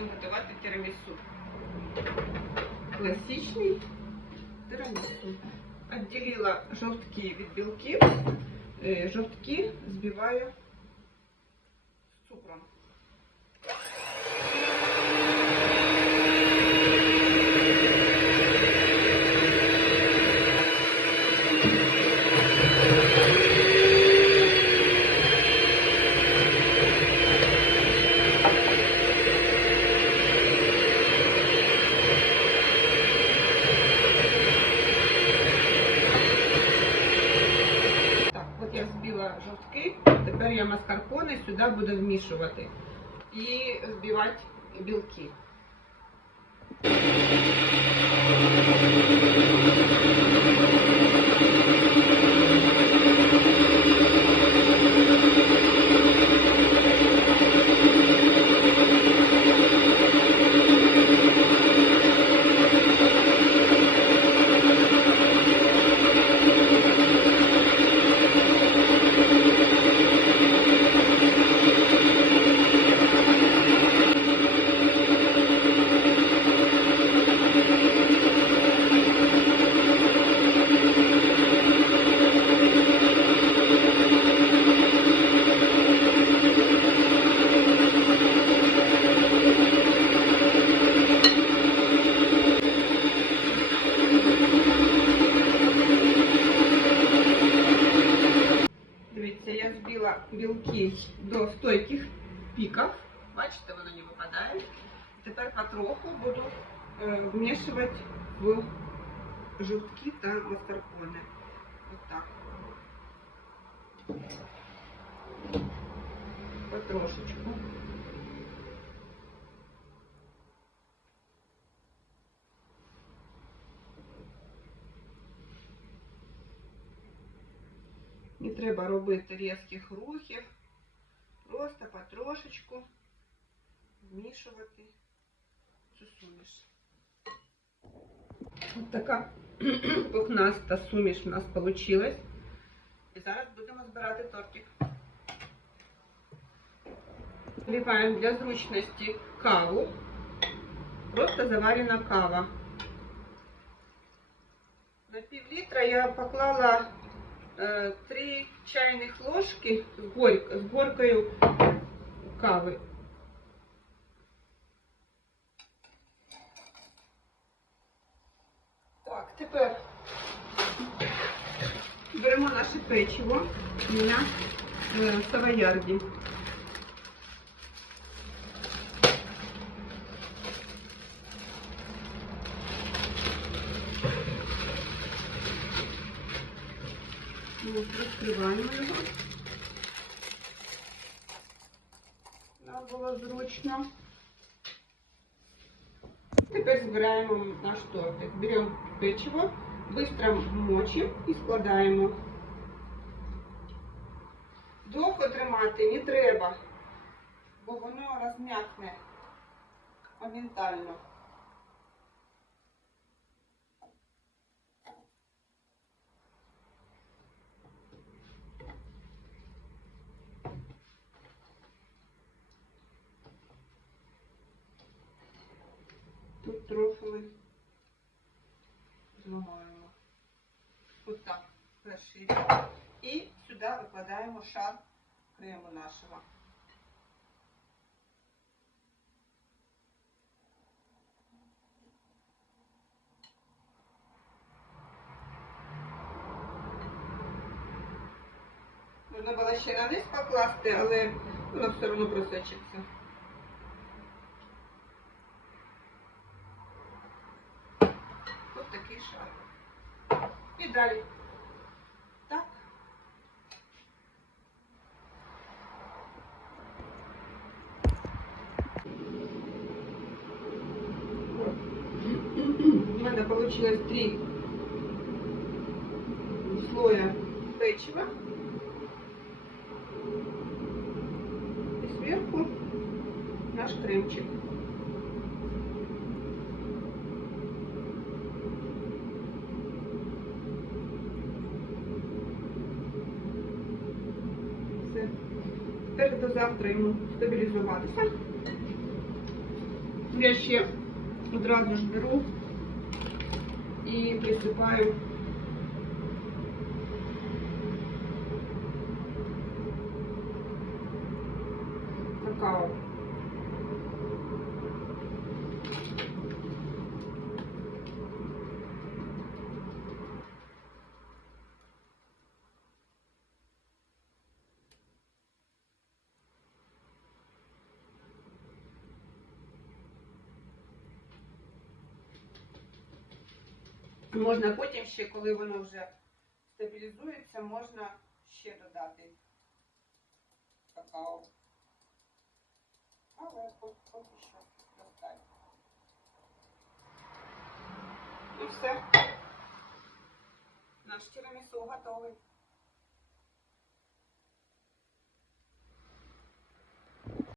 готувати тирамісу. Класичний тирамісу. Отделила жовтки від білків. Е, Жовтки збиваю з цукром. я маскарпоне сюди буду вмішувати і збивати білки. Дивіться, я збила білки до стойких піків. Бачите, воно не випадає. Тепер потроху буду е, вмішувати в жовтки та маскарпоне. Ось так. Потрошечку. Не треба робити різких рухів. Просто потрошечку вмішувати цю суміш. Ось така пухнаста суміш у нас вийшла. І зараз будемо збирати тортик. Вливаємо для зручності каву. Просто заварена кава. На пів літра я поклала е, 3 чайних ложки з, горь, з горкою кави. Так, тепер беремо наше печиво мене е, савоярді. Ну, Відкриваємо його. Нам було зручно. Тепер збираємо наш тортик. Беремо печиво, швидко мочимо і складаємо. Довго тримати не треба, бо воно розм'якне моментально. Тут трохи ми зламаємо. Ось так, перший. І сюди викладаємо шар крему нашого. Можна було ще на низ покласти, але воно все одно просочиться. Такий шар. І далі. Так. У мене получилось три слоя печива. И сверху наш кремчик. Все. Тепер до завтра йому стабілізуватися. я ще одразу ж беру і присипаю какао. Можна потім ще, коли воно вже стабілізується, можна ще додати какао. Але поки що достатньо. І все. Наш тірамісу готовий.